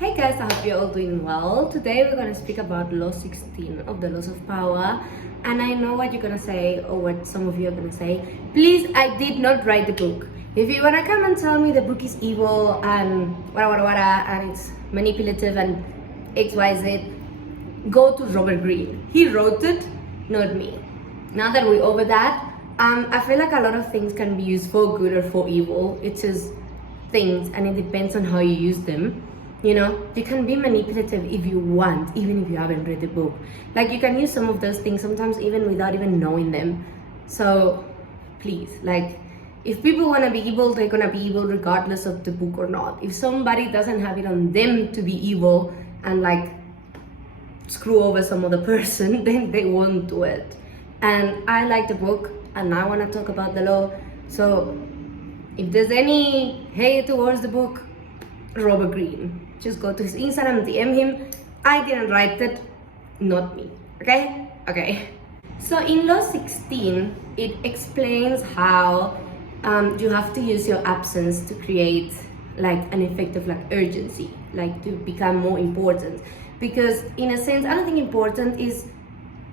Hey guys, I hope you're all doing well. Today we're going to speak about law 16 of the laws of power. And I know what you're going to say, or what some of you are going to say. Please, I did not write the book. If you want to come and tell me the book is evil and and it's manipulative and XYZ, go to Robert Greene. He wrote it, not me. Now that we're over that, I feel like a lot of things can be used for good or for evil. It's just things, and it depends on how you use them. You know, you can be manipulative if you want, even if you haven't read the book. Like, you can use some of those things sometimes even without even knowing them. So please, like, if people want to be evil, they're gonna be evil regardless of the book or not. If somebody doesn't have it on them to be evil and like screw over some other person, then they won't do it. And I like the book and I want to talk about the law. So if there's any hate towards the book, Robert Greene, just go to his Instagram, DM him. I didn't write it, not me. Okay. So in law 16, it explains how you have to use your absence to create like an effect of like urgency, like to become more important. Because in a sense, I don't think important is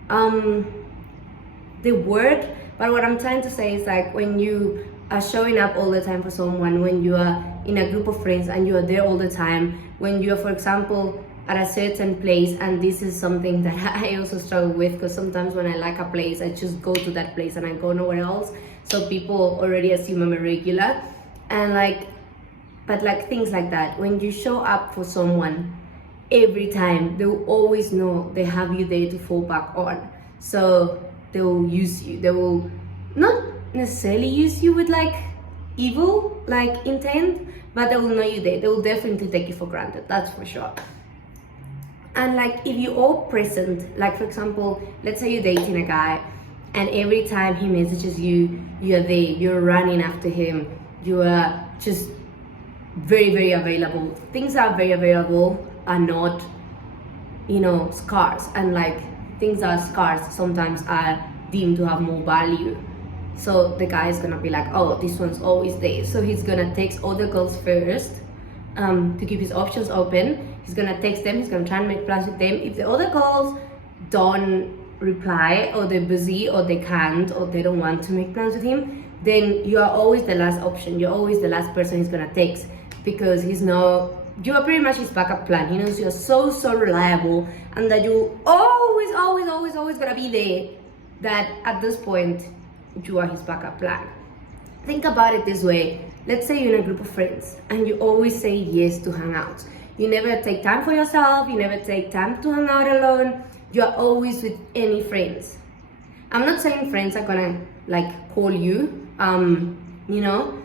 the word, but what I'm trying to say is like when you are showing up all the time for someone, when you are in a group of friends and you are there all the time, when you are, for example, at a certain place, and this is something that I also struggle with, because sometimes when I like a place, I just go to that place and I go nowhere else, so people already assume I'm a regular. And like, but like things like that, when you show up for someone every time, they will always know they have you there to fall back on. So they will use you. They will not necessarily use you with like evil like intent, but they will know you there. They will definitely take you for granted, that's for sure. And like if you all present, like for example, let's say you're dating a guy and every time he messages you, you're there, you're running after him, you are just very available. Things that are very available are not, you know, scarce, and like things that are scarce sometimes are deemed to have more value. So the guy is gonna be like, oh, this one's always there. So he's gonna text other girls first to keep his options open. He's gonna text them, he's gonna try and make plans with them. If the other girls don't reply, or they're busy, or they can't, or they don't want to make plans with him, then you are always the last option. You're always the last person he's gonna text, because you are pretty much his backup plan. He knows you're so reliable and that you always gonna be there, that at this point you are his backup plan. Think about it this way. Let's say you're in a group of friends and you always say yes to hangouts. You never take time for yourself, you never take time to hang out alone. You're always with any friends. I'm not saying friends are gonna like call you, you know,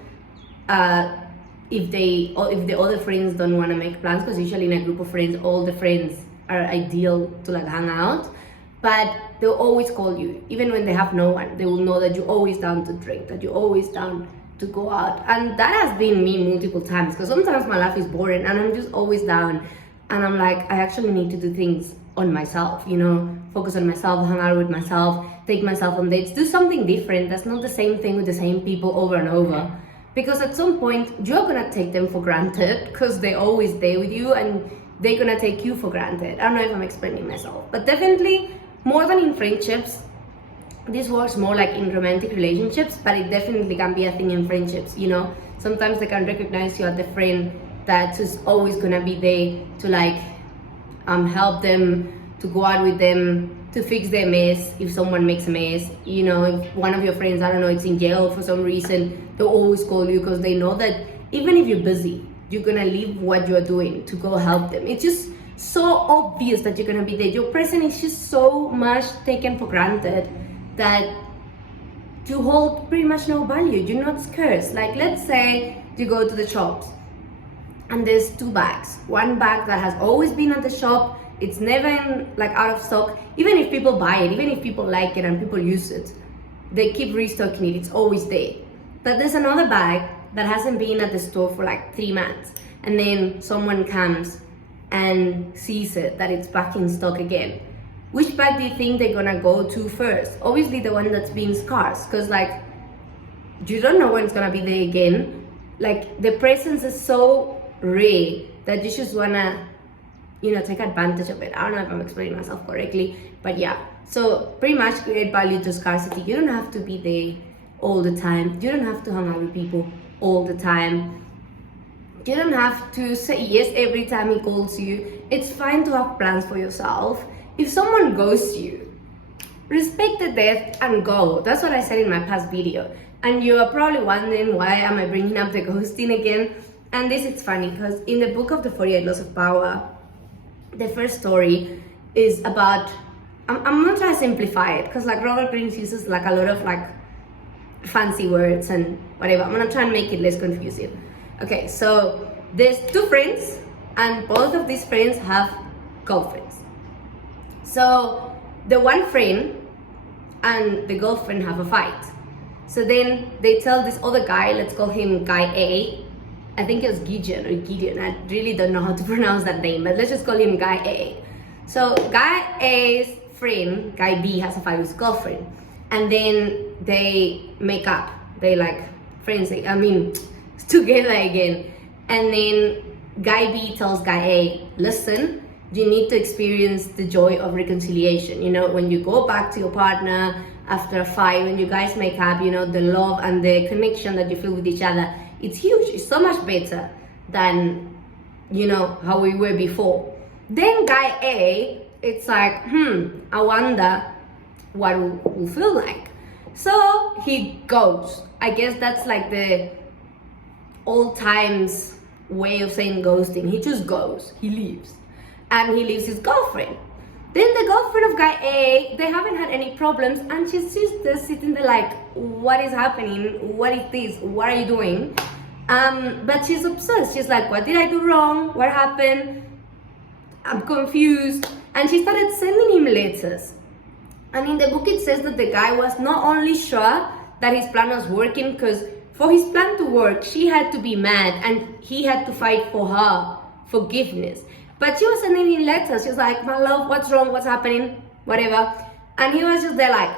if the other friends don't want to make plans, because usually in a group of friends, all the friends are ideal to like hang out. But they'll always call you, even when they have no one. They will know that you're always down to drink, that you're always down to go out. And that has been me multiple times, because sometimes my life is boring and I'm just always down. And I'm like, I actually need to do things on myself, you know, focus on myself, hang out with myself, take myself on dates, do something different. That's not the same thing with the same people over and over. Because at some point, you're gonna take them for granted, because they're always there with you and they're gonna take you for granted. I don't know if I'm explaining myself, but definitely, more than in friendships, this works more like in romantic relationships, but it definitely can be a thing in friendships, you know. Sometimes they can recognize you as the friend that's just always gonna be there to like help them, to go out with them, to fix their mess if someone makes a mess. You know, if one of your friends, I don't know, it's in jail for some reason, they'll always call you, because they know that even if you're busy, you're gonna leave what you're doing to go help them. It's just so obvious that you're gonna be there. Your presence is just so much taken for granted that you hold pretty much no value. You're not scarce. Like, let's say you go to the shops and there's two bags. One bag that has always been at the shop, it's never like out of stock. Even if people buy it, even if people like it and people use it, they keep restocking it, it's always there. But there's another bag that hasn't been at the store for like 3 months, and then someone comes and sees it, that it's back in stock again. Which bag do you think they're gonna go to first? Obviously the one that's been scarce, because like you don't know when it's gonna be there again. Like the presence is so rare that you just wanna, take advantage of it. I don't know if I'm explaining myself correctly, but yeah. So pretty much create value to scarcity. You don't have to be there all the time. You don't have to hang out with people all the time. You don't have to say yes every time he calls you. It's fine to have plans for yourself. If someone ghosts you, respect the death and go. That's what I said in my past video. And you are probably wondering, why am I bringing up the ghosting again? And this is funny because in the book of the 48 Laws of Power, the first story is about, I'm not trying to simplify it because like Robert Greene uses like a lot of like fancy words and whatever. I'm gonna try and make it less confusing. Okay, so there's two friends and both of these friends have girlfriends. So the one friend and the girlfriend have a fight. So then they tell this other guy, let's call him guy A. I think it was Gideon. I really don't know how to pronounce that name, but let's just call him guy A. So guy A's friend, guy B, has a fight with his girlfriend. And then they make up. They like friends, together again. And then guy B tells guy A, listen, you need to experience the joy of reconciliation. When you go back to your partner after a fight, when you guys make up, the love and the connection that you feel with each other, it's huge. It's so much better than, how we were before. Then guy A, it's like, I wonder what it will feel like. So he goes. I guess that's like the old times way of saying ghosting. He just goes. He leaves. And he leaves his girlfriend. Then the girlfriend of guy A, they haven't had any problems, and she's just sitting there like, what is happening? What is this? What are you doing? But she's obsessed. She's like, what did I do wrong? What happened? I'm confused. And she started sending him letters. And in the book it says that the guy was not only sure that his plan was working, because for his plan to work, she had to be mad and he had to fight for her forgiveness. But she was sending him letters. She was like, my love, what's wrong? What's happening? Whatever. And he was just there like,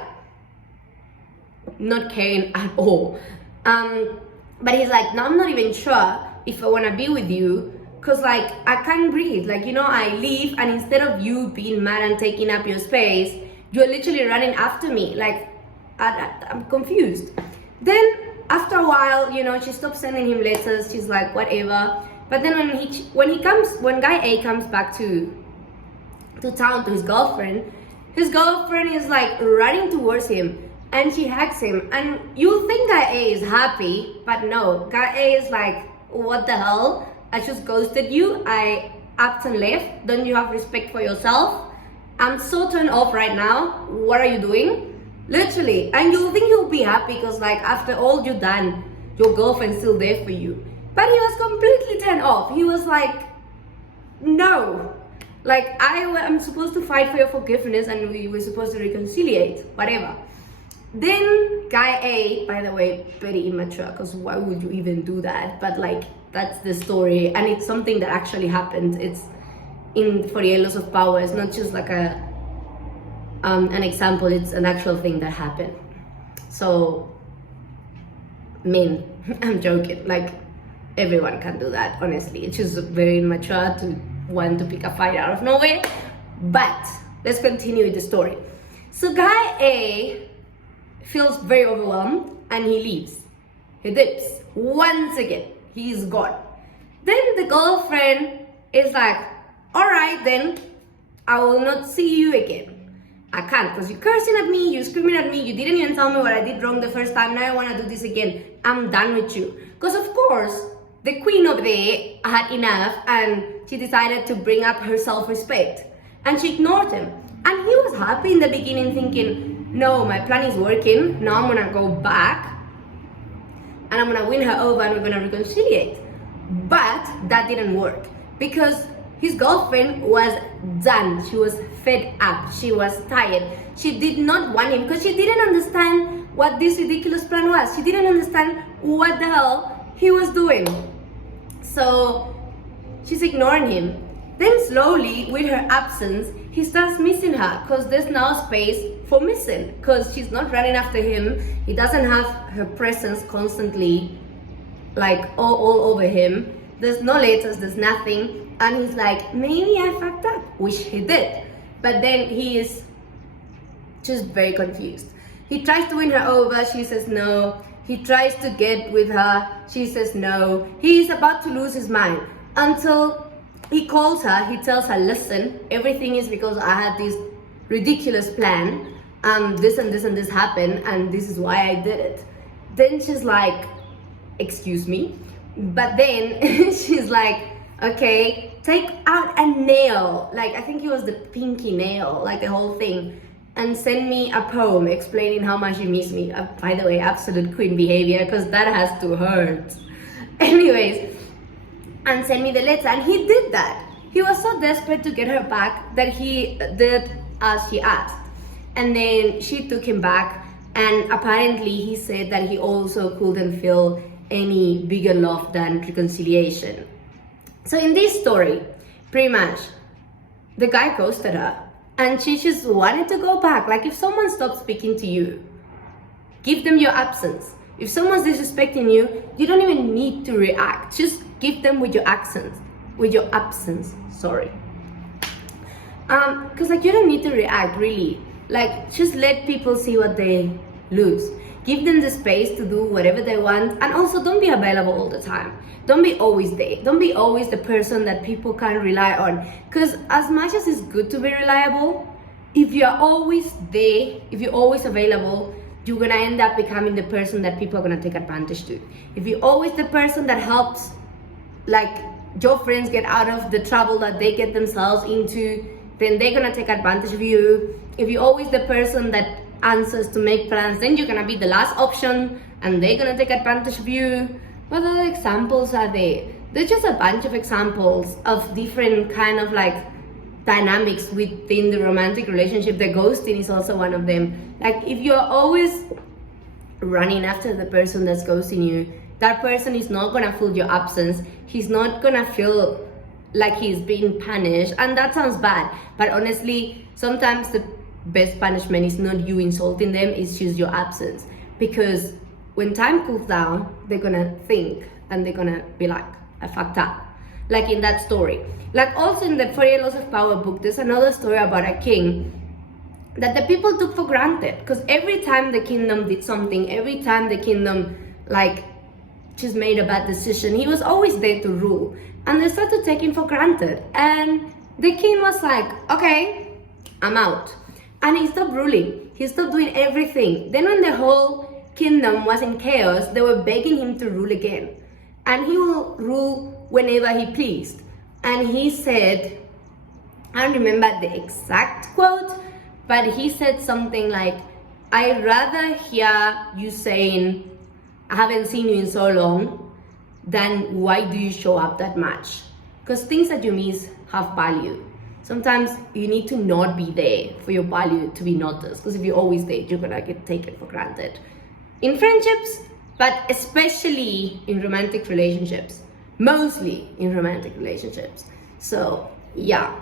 not caring at all. But he's like, no, I'm not even sure if I want to be with you, because like, I can't breathe. Like, I leave, and instead of you being mad and taking up your space, you're literally running after me. Like, I'm confused. Then after a while, she stops sending him letters. She's like, whatever. But then when guy A comes back to town to his girlfriend is like running towards him, and she hugs him. And you think guy A is happy, but no, guy A is like, what the hell? I just ghosted you. I upped and left. Don't you have respect for yourself? I'm so turned off right now. What are you doing? Literally. And you think he'll be happy because like after all you've done, your girlfriend's still there for you. But he was completely turned off. He was like, no. Like, I'm supposed to fight for your forgiveness and we were supposed to reconciliate, whatever. Then guy A, by the way, very immature, because why would you even do that? But like, that's the story, and it's something that actually happened. It's in 48 Laws of Power. It's not just like an example, it's an actual thing that happened. So, I'm joking. Like, everyone can do that, honestly. It's just very immature to want to pick a fight out of nowhere. But let's continue with the story. So guy A feels very overwhelmed and he leaves. He dips. Once again, he's gone. Then the girlfriend is like, all right then, I will not see you again. I can't, because you're cursing at me, you're screaming at me, you didn't even tell me what I did wrong the first time, now I want to do this again. I'm done with you. Because of course, the queen over there had enough and she decided to bring up her self-respect. And she ignored him. And he was happy in the beginning, thinking, no, my plan is working, now I'm gonna go back and I'm gonna win her over and we're gonna reconciliate. But that didn't work, because his girlfriend was done. She was fed up. She was tired. She did not want him because she didn't understand what this ridiculous plan was. She didn't understand what the hell he was doing. So she's ignoring him. Then slowly, with her absence, he starts missing her, because there's now space for missing, because she's not running after him. He doesn't have her presence constantly, like all over him. There's no letters, there's nothing. And he's like, maybe I fucked up, which he did. But then he is just very confused. He tries to win her over, she says no. He tries to get with her, she says no. He is about to lose his mind until he calls her, he tells her, listen, everything is because I had this ridiculous plan. This and this and this happened, and this is why I did it. Then she's like, excuse me? But then she's like, okay, take out a nail. Like, I think it was the pinky nail, like the whole thing. And send me a poem explaining how much you miss me. By the way, absolute queen behavior, because that has to hurt. Anyways, and send me the letter. And he did that. He was so desperate to get her back that he did as she asked. And then she took him back. And apparently he said that he also couldn't feel any bigger love than reconciliation. So in this story, pretty much, the guy ghosted her. And she just wanted to go back. Like, if someone stops speaking to you, give them your absence. If someone's disrespecting you, you don't even need to react. Just give them with your absence. Sorry. Because like, you don't need to react, really. Like, just let people see what they lose. Give them the space to do whatever they want. And also, don't be available all the time. Don't be always there. Don't be always the person that people can rely on. Because as much as it's good to be reliable, if you're always there, if you're always available, you're gonna end up becoming the person that people are gonna take advantage to. If you're always the person that helps, like, your friends get out of the trouble that they get themselves into, then they're gonna take advantage of you. If you're always the person that answers to make plans, then you're gonna be the last option and they're gonna take advantage of you. What other examples are there? There's just a bunch of examples of different kind of like dynamics within the romantic relationship. The ghosting is also one of them. Like, if you're always running after the person that's ghosting you, that person is not gonna feel your absence. He's not gonna feel like he's being punished. And that sounds bad, but honestly, sometimes the best punishment is not you insulting them, it's just your absence. Because when time cools down, they're gonna think and they're gonna be like, I fucked up. Like in that story. Like also in the 48 Laws of Power book, there's another story about a king that the people took for granted. Because every time the kingdom did something, every time the kingdom like just made a bad decision, he was always there to rule. And they started to take him for granted. And the king was like, okay, I'm out. And he stopped ruling. He stopped doing everything. Then when the whole kingdom was in chaos, they were begging him to rule again. And he will rule whenever he pleased. And he said, I don't remember the exact quote, but he said something like, I'd rather hear you saying, I haven't seen you in so long, than why do you show up that much? Because things that you miss have value. Sometimes you need to not be there for your value to be noticed. Because if you're always there, you're gonna get taken for granted. In friendships, but especially in romantic relationships. Mostly in romantic relationships. So yeah,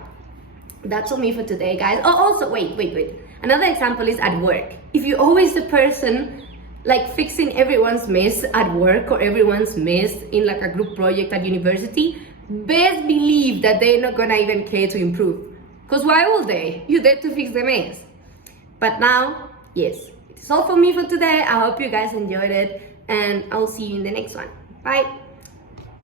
that's all me for today, guys. Oh, also, wait. Another example is at work. If you're always the person like fixing everyone's mess at work or everyone's mess in like a group project at university, best believe that they're not gonna even care to improve. Because why will they? You're there to fix the mess. But now, yes, it's all for me for today. I hope you guys enjoyed it, and I'll see you in the next one. Bye.